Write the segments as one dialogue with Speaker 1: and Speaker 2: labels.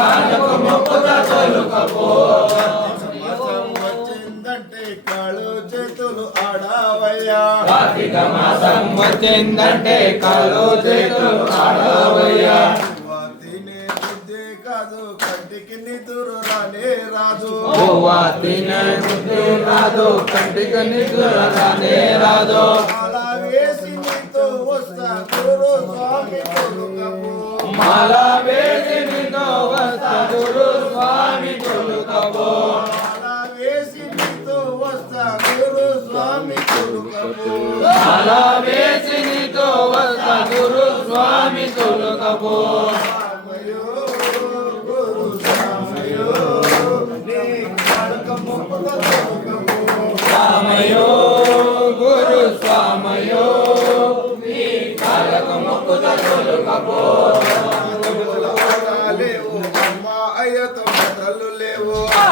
Speaker 1: కాళ్ళకు మొక్కుత తొలుకపో
Speaker 2: వచ్చిందంటే కాళ్ళు చేతులు ఆడావయ్యా.
Speaker 1: కార్తీక మాసం వచ్చిందంటే కాళ్ళు చేతులు ఆడవయ్యా.
Speaker 2: నువ్వు తినే బుద్ధి కాదు కంటికి నిదురు రానే రాదు.
Speaker 1: పువ్వా తినే బుద్ధి రాదు కంటికి నిద్ర రానే రాదు.
Speaker 2: అలా వేసి నీతో వస్తా గురు స్వామి కొలుకపు
Speaker 1: మాల స్వామి
Speaker 2: కొలుకపు
Speaker 1: మాల వేసి నీతో వస్త గురు స్వామి తొలుకపు
Speaker 2: గురు
Speaker 1: స్వామయో నీ మొక్కుత తొలుకపో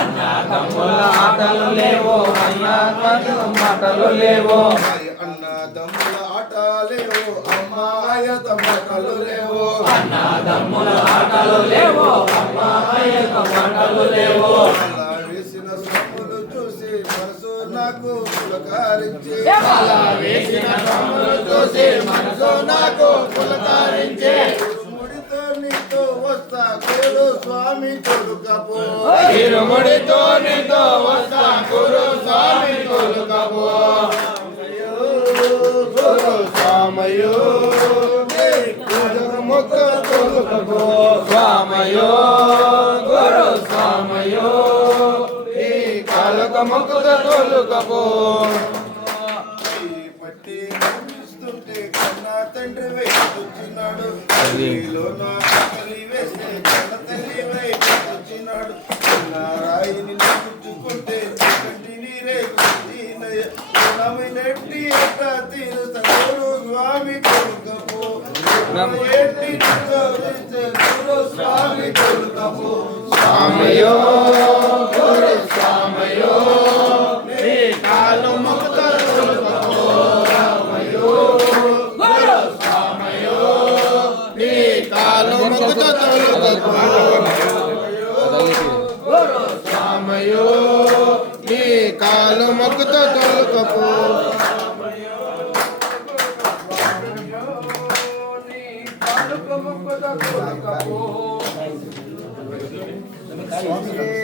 Speaker 2: లేవు
Speaker 1: ఆటలు లేవో అన్నదమ్ముల మాటలు లేవో
Speaker 2: అన్నదమ్ముల ఆటలేవో దమ్ముల ఆట లేవు అమ్మ మాటలు లేవు.
Speaker 1: అన్న ఆటలు లేవో అమ్మ అయ్యక మాటలు లేవు
Speaker 2: వేసిన సొప్పులు చూసి మనసు నాకు పులకారించి.
Speaker 1: వేసిన
Speaker 2: నీతో వస్తా గురు స్వామి కొడుకపో
Speaker 1: ఇరుముడితో నీతో వస్తా గురు స్వామి తొలుకపో.
Speaker 2: గురు స్వామయో మొక్క కొడుకపో
Speaker 1: స్వామయో గురు స్వామయో ఈ కాలక మొక్కుత తొలుకపో.
Speaker 2: పట్టి కన్నా తండ్రి వచ్చినాడు తల్లిలో నా కుట్టినయ్య. రుణమైనట్టి ఎట్ట తీరుస్తాడు స్వామి కొడుకపో ఎట్టి గురు స్వామి కొడుకపో
Speaker 1: స్వామయో గురు స్వామయో ఈ కాలు మొక్కుత తొలుకపో స్వామయో గురు స్వామయో ఈ కాలు మొక్కుత తొలుకపో గురు స్వామయో ఈ కాలు మొక్కుత తొలుకపో
Speaker 2: స్వామి